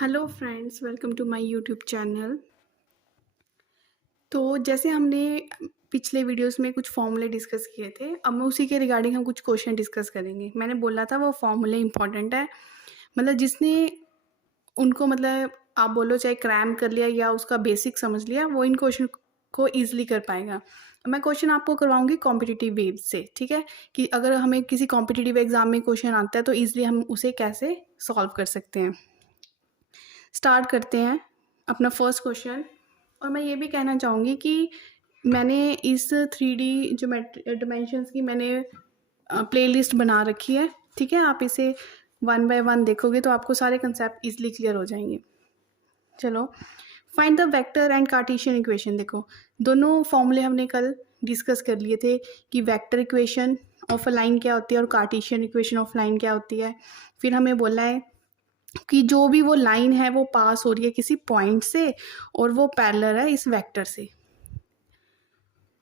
Hello friends, welcome to my YouTube channel. तो जैसे हमने पिछले वीडियोस में कुछ फॉर्मूले डिस्कस किए थे, अब मैं उसी के रिगार्डिंग हम कुछ क्वेश्चन डिस्कस करेंगे। मैंने बोला था वो फॉर्मूले इंपॉर्टेंट है, मतलब जिसने उनको मतलब आप बोलो चाहे क्रैम कर लिया या उसका बेसिक समझ लिया, वो इन क्वेश्चन को ईजिली कर पाएगा। मैं क्वेश्चन आपको करवाऊंगी कॉम्पिटिटिव वेव से, ठीक है, कि अगर हमें किसी कॉम्पिटिटिव एग्जाम में क्वेश्चन आता है तो ईजिली हम उसे कैसे सॉल्व कर सकते हैं। स्टार्ट करते हैं अपना फर्स्ट क्वेश्चन। और मैं ये भी कहना चाहूँगी कि मैंने इस 3D जो डिमेंशंस की मैंने प्लेलिस्ट बना रखी है, ठीक है। आप इसे 1 बाय 1 देखोगे तो आपको सारे कंसेप्ट इजीली क्लियर हो जाएंगे। चलो, find the vector and Cartesian equation. देखो, दोनों फॉर्मूले हमने कल डिस्कस कर लिए थे कि vector equation of a line क्या होती है और कार्टेशियन इक्वेशन ऑफ लाइन क्या होती है। फिर हमें बोला है कि जो भी वो लाइन है वो पास हो रही है किसी पॉइंट से और वो पैरेलल है इस वेक्टर से।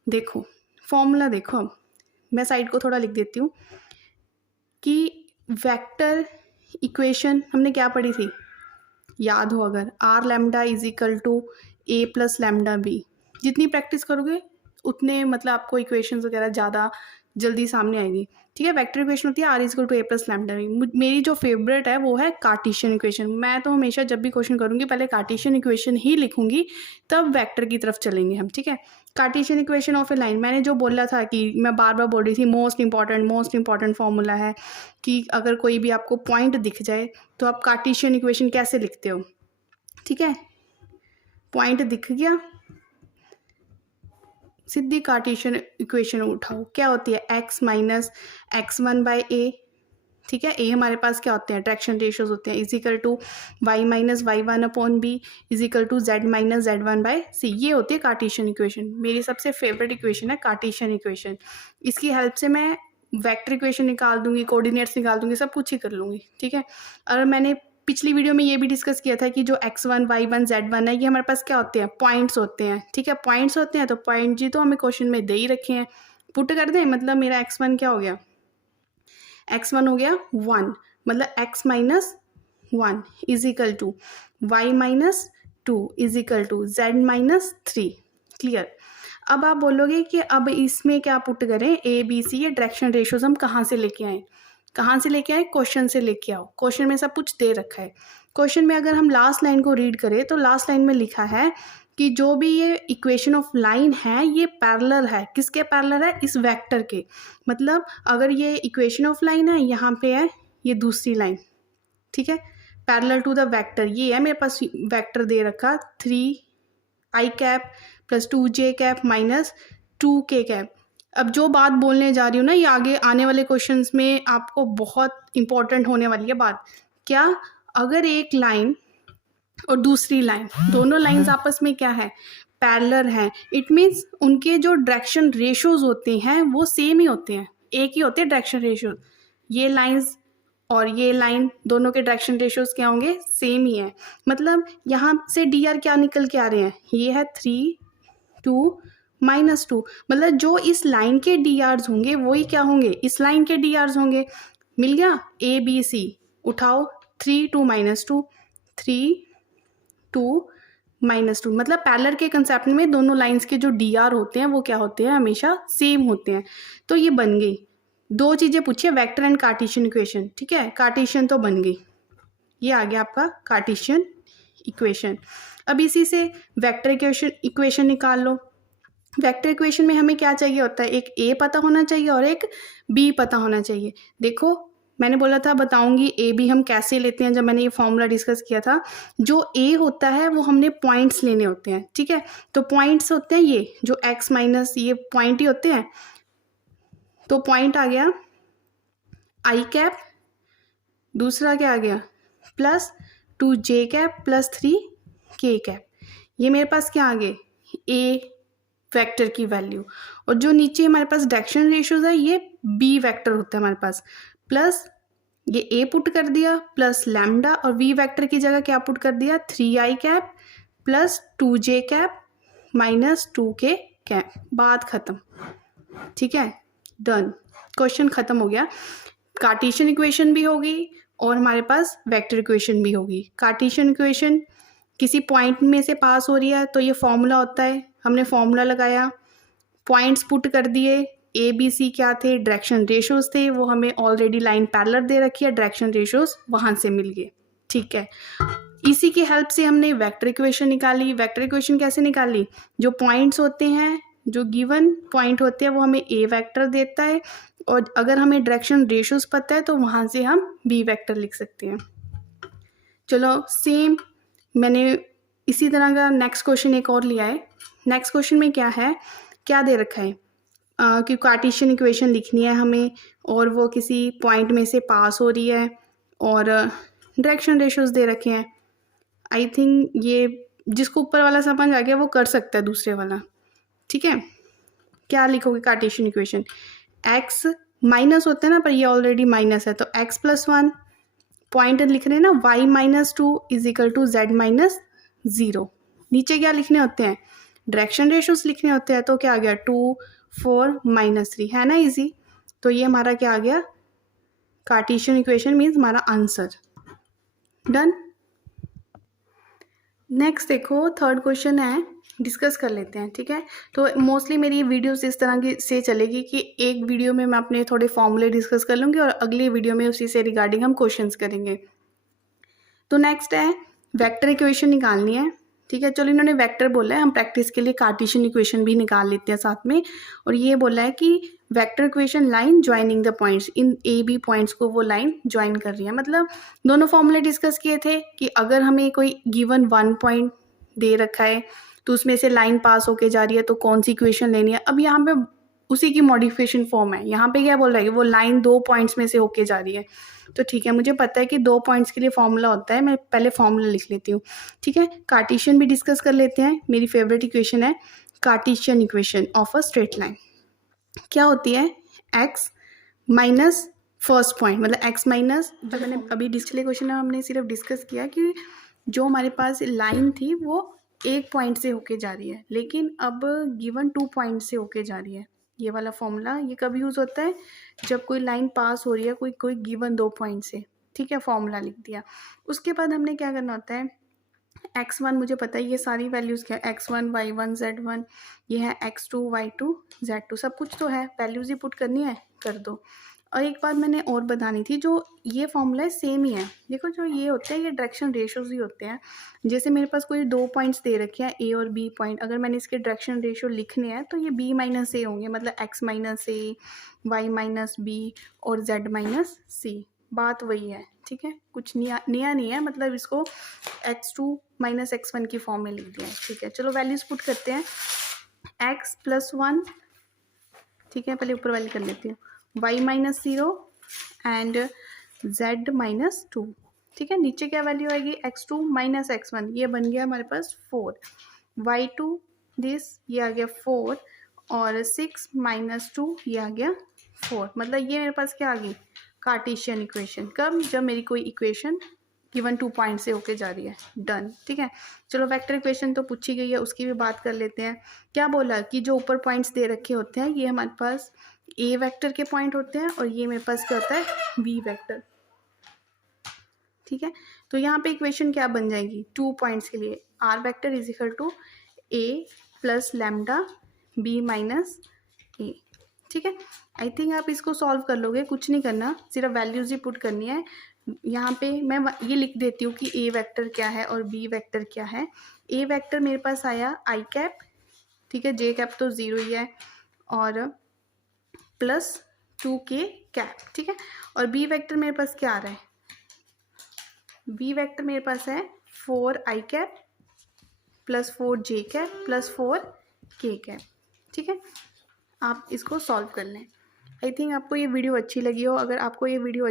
देखो फॉर्मूला देखो, अब मैं साइड को थोड़ा लिख देती हूँ कि वेक्टर इक्वेशन हमने क्या पढ़ी थी, याद हो अगर, R lambda is equal to A plus lambda B. जितनी प्रैक्टिस करोगे उतने मतलब आपको इक्वेशंस वगैरह ज़्यादा जल्दी सामने आएगी, ठीक है। वेक्टर इक्वेशन होती है R is equal to A plus lambda B. मेरी जो फेवरेट है वो है कार्टेशियन इक्वेशन। मैं तो हमेशा जब भी क्वेश्चन करूँगी पहले कार्टेशियन इक्वेशन ही लिखूंगी, तब वेक्टर की तरफ चलेंगे हम, ठीक है। Cartesian equation of A line, मैंने जो बोला था कि मैं बार बार बोल रही थी मोस्ट इंपॉर्टेंट फॉर्मूला है कि अगर कोई भी आपको पॉइंट दिख जाए तो आप कार्टेशियन इक्वेशन कैसे लिखते हो, ठीक है। पॉइंट दिख गया, सीधी कार्टेशियन इक्वेशन उठाओ। क्या होती है, x माइनस x1 बाई ए, ठीक है। ए हमारे पास क्या होते हैं, ट्रैक्शन रेशियोज होते हैं, is equal to y minus y1 upon B is equal to z minus z1 by C. ये होती है कार्टेशियन इक्वेशन। मेरी सबसे फेवरेट इक्वेशन है कार्टेशियन इक्वेशन। इसकी हेल्प से मैं वेक्टर इक्वेशन निकाल दूंगी, कोऑर्डिनेट्स निकाल दूंगी, सब कुछ ही कर लूंगी, ठीक है। और मैंने पिछली वीडियो में ये भी डिस्कस किया था कि जो x1 y1 z1 है ये हमारे पास क्या होते हैं, पॉइंट्स होते हैं, ठीक है। पॉइंट्स होते हैं तो पॉइंट जी तो हमें क्वेश्चन में दे ही रखे हैं, पुट कर दें। मतलब मेरा x1 क्या हो गया, x1 हो गया 1, मतलब x minus 1 is equal to y minus 2 is equal to z minus 3। Clear. अब आप बोलोगे कि अब इसमें क्या पुट करें, ए बी सी, ये डायरेक्शन रेशियोज हम कहाँ से लेके आए, कहाँ से लेके आए, क्वेश्चन से लेके आओ। क्वेश्चन में सब कुछ दे रखा है। क्वेश्चन में अगर हम लास्ट लाइन को रीड करें तो लास्ट लाइन में लिखा है कि जो भी ये इक्वेशन ऑफ लाइन है ये पैरेलल है, किसके पैरेलल है, इस वेक्टर के। मतलब अगर ये इक्वेशन ऑफ लाइन है, यहाँ पे है ये दूसरी लाइन, ठीक है, पैरेलल टू द वेक्टर। ये है मेरे पास वेक्टर दे रखा 3i cap plus 2j cap minus 2k cap. अब जो बात बोलने जा रही हूँ ना, ये आगे आने वाले क्वेश्चंस में आपको बहुत इंपॉर्टेंट होने वाली है बात। क्या, अगर एक लाइन और दूसरी लाइन, दोनों लाइंस आपस में क्या है, पैरेलल हैं, इट मीन्स उनके जो डायरेक्शन रेशियोज होते हैं वो सेम ही होते हैं, एक ही होते हैं डायरेक्शन रेशियो। ये लाइंस और ये लाइन दोनों के डायरेक्शन रेशियोज क्या होंगे, सेम ही है। मतलब यहाँ से डी आर क्या निकल के आ रहे हैं, ये है 3 2 माइनस 2, मतलब जो इस लाइन के डी आर्स होंगे वही क्या होंगे, इस लाइन के डी आर्स होंगे। मिल गया, ए बी सी उठाओ, 3 2 माइनस 2 3 2 माइनस 2, मतलब पैरेलल के कंसेप्ट में दोनों लाइंस के जो डी आर होते हैं वो क्या होते हैं, हमेशा सेम होते हैं। तो ये बन गई, दो चीज़ें पूछिए, वेक्टर एंड कार्टेशियन इक्वेशन, ठीक है। कार्टेशियन तो बन गई, ये आ गया आपका कार्टेशियन इक्वेशन। अब इसी से वेक्टर इक्वेशन निकाल लो। वेक्टर इक्वेशन में हमें क्या चाहिए होता है, एक ए पता होना चाहिए और एक बी पता होना चाहिए। देखो मैंने बोला था बताऊंगी ए बी हम कैसे लेते हैं, जब मैंने ये फॉर्मूला डिस्कस किया था। जो ए होता है वो हमने पॉइंट्स लेने होते हैं, ठीक है। तो पॉइंट्स होते हैं ये जो एक्स माइनस ये पॉइंट ही होते हैं। तो पॉइंट आ गया आई कैप, दूसरा क्या आ गया plus 2j cap plus 3k cap. ये मेरे पास क्या आ गए, ए वेक्टर की वैल्यू। और जो नीचे हमारे पास डायरेक्शन रेशियोज है ये बी वेक्टर होता है हमारे पास, प्लस ये ए पुट कर दिया प्लस लैम्डा, और वी वेक्टर की जगह क्या पुट कर दिया, 3i cap plus 2j cap minus 2k cap. बात खत्म, ठीक है, डन, क्वेश्चन खत्म हो गया। कार्टेशियन इक्वेशन भी होगी, और हमारे पास वेक्टर इक्वेशन भी होगी। कार्टेशियन इक्वेशन किसी पॉइंट में से पास हो रही है तो ये फॉर्मूला होता है, हमने फॉर्मूला लगाया, पॉइंट्स पुट कर दिए, ए बी सी क्या थे, डायरेक्शन रेशोज थे, वो हमें ऑलरेडी लाइन पैरेलल दे रखी है, डायरेक्शन रेशोज वहाँ से मिल गए। ठीक है, इसी की हेल्प से हमने वेक्टर इक्वेशन निकाली। वेक्टर इक्वेशन कैसे निकाली, जो पॉइंट्स होते हैं, जो गिवन पॉइंट होते हैं वो हमें ए वेक्टर देता है, और अगर हमें डायरेक्शन रेशोज पता है तो वहाँ से हम बी वेक्टर लिख सकते हैं। चलो सेम मैंने इसी तरह का नेक्स्ट क्वेश्चन एक और लिया है। नेक्स्ट क्वेश्चन में क्या है, क्या दे रखा है कि कार्टेशियन इक्वेशन लिखनी है हमें, और वो किसी पॉइंट में से पास हो रही है, और डायरेक्शन रेशोज दे रखे हैं। आई थिंक ये जिसको ऊपर वाला समझ आ गया वो कर सकता है दूसरे वाला। ठीक है, क्या लिखोगे कार्टेशियन इक्वेशन, एक्स माइनस होता है ना, पर ये ऑलरेडी माइनस है तो एक्स प्लस वन, पॉइंट लिख रहे हैं ना Y minus two is equal to Z minus zero. नीचे क्या लिखने होते हैं, डायरेक्शन रेशोज लिखने होते हैं, तो क्या आ गया 2 4 -3, है ना इजी। तो ये हमारा क्या आ गया, कार्टेशियन इक्वेशन मीन्स हमारा आंसर। डन। नेक्स्ट देखो थर्ड क्वेश्चन है, डिस्कस कर लेते हैं। ठीक है, तो मोस्टली मेरी वीडियोस इस तरह की से चलेगी कि एक वीडियो में मैं अपने थोड़े फॉर्मूले डिस्कस कर लूँगी और अगली वीडियो में उसी से रिगार्डिंग हम क्वेश्चंस करेंगे। तो नेक्स्ट है वेक्टर इक्वेशन निकालनी है। ठीक है, चलो इन्होंने वेक्टर बोला है, हम प्रैक्टिस के लिए कार्टेशियन इक्वेशन भी निकाल लेते हैं साथ में। और ये बोला है कि vector equation line joining the points, इन ए बी पॉइंट्स को वो लाइन ज्वाइन कर रही है। मतलब दोनों फॉर्मूले डिस्कस किए थे कि अगर हमें कोई गिवन वन पॉइंट दे रखा है तो उसमें से लाइन पास होके जा रही है तो कौन सी इक्वेशन लेनी है। अब यहाँ पे उसी की मॉडिफिकेशन फॉर्म है, यहाँ पे क्या बोल रहा है कि वो लाइन दो पॉइंट्स में से होके जा रही है। तो ठीक है, मुझे पता है कि दो पॉइंट्स के लिए फॉर्मूला होता है, मैं पहले फॉर्मूला लिख लेती हूँ। ठीक है, कार्टेशियन भी डिस्कस कर लेते हैं। मेरी फेवरेट इक्वेशन है Cartesian equation of a straight line. क्या होती है, एक्स माइनस फर्स्ट पॉइंट, मतलब एक्स माइनस, जो मैंने अभी पिछले क्वेश्चन में हमने सिर्फ डिस्कस किया कि जो हमारे पास लाइन थी वो एक पॉइंट से होके जा रही है, लेकिन अब गिवन 2 पॉइंट से होके जा रही है। ये वाला फॉर्मूला ये कब यूज़ होता है, जब कोई लाइन पास हो रही है कोई गिवन 2 पॉइंट से। ठीक है, फॉर्मूला लिख दिया। उसके बाद हमने क्या करना होता है, x1 मुझे पता है ये सारी वैल्यूज़ क्या है, x1 y1 z1, ये है x2 y2 z2, सब कुछ तो है, वैल्यूज़ ही पुट करनी है, कर दो। और एक बात मैंने और बतानी थी, जो ये फॉर्मूला है सेम ही है। देखो जो ये होते हैं ये डायरेक्शन रेशोज ही होते हैं। जैसे मेरे पास कोई दो पॉइंट्स दे रखे हैं ए और बी पॉइंट, अगर मैंने इसके डायरेक्शन रेशो लिखने हैं तो ये b माइनस ए होंगे, मतलब x माइनस ए, वाई माइनस बी और z माइनस सी। बात वही है। ठीक है, कुछ नया नहीं है, मतलब इसको x2 माइनस x1 की फॉर्म में लिख दिया है। ठीक है, चलो वैल्यूज पुट करते हैं, x प्लस 1, ठीक है, पहले ऊपर वाली कर लेती हूँ, y minus 0 and z minus 2। ठीक है, नीचे क्या वैल्यू आएगी, x2 माइनस x1, ये बन गया हमारे पास 4, y2 दिस, ये आ गया 4, और 6 माइनस 2 ये आ गया 4। मतलब ये मेरे पास क्या आ गई, कार्टेशियन इक्वेशन। कब, जब मेरी कोई इक्वेशन गिवन 2 पॉइंट से होके जा रही है। डन। ठीक है, चलो वेक्टर इक्वेशन तो पूछी गई है, उसकी भी बात कर लेते हैं। क्या बोला कि जो ऊपर पॉइंट्स दे रखे होते हैं ये हमारे पास ए वेक्टर के पॉइंट होते हैं, और ये मेरे पास क्या होता है, बी वेक्टर। ठीक है, तो यहाँ पे इक्वेशन क्या बन जाएगी, 2 पॉइंट्स के लिए R vector is equal to A plus lambda B minus A. ठीक है, आई थिंक आप इसको सॉल्व कर लोगे, कुछ नहीं करना, सिर्फ वैल्यूज ही पुट करनी है। यहाँ पे मैं ये लिख देती हूँ कि ए वेक्टर क्या है और बी वेक्टर क्या है। ए वेक्टर मेरे पास आया आई कैप, ठीक है, जे कैप तो 0 ही है, और प्लस 2k कैप। ठीक है, और बी वेक्टर मेरे पास क्या आ रहा है, बी वेक्टर मेरे पास है 4 आई कैप प्लस 4 जे कैप प्लस 4 के कैप। ठीक है, आप इसको सॉल्व कर लें। आई थिंक आपको ये वीडियो अच्छी लगी हो। अगर आपको ये वीडियो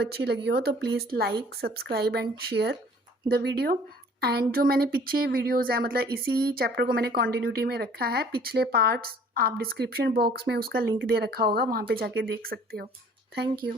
अच्छी लगी हो तो please like, subscribe and share the video. And जो मैंने पीछे वीडियोज़ हैं, मतलब इसी चैप्टर को मैंने कॉन्टिन्यूटी में रखा है, पिछले पार्ट्स आप डिस्क्रिप्शन बॉक्स में उसका लिंक दे रखा होगा, वहाँ पे जाके देख सकते हो। Thank you.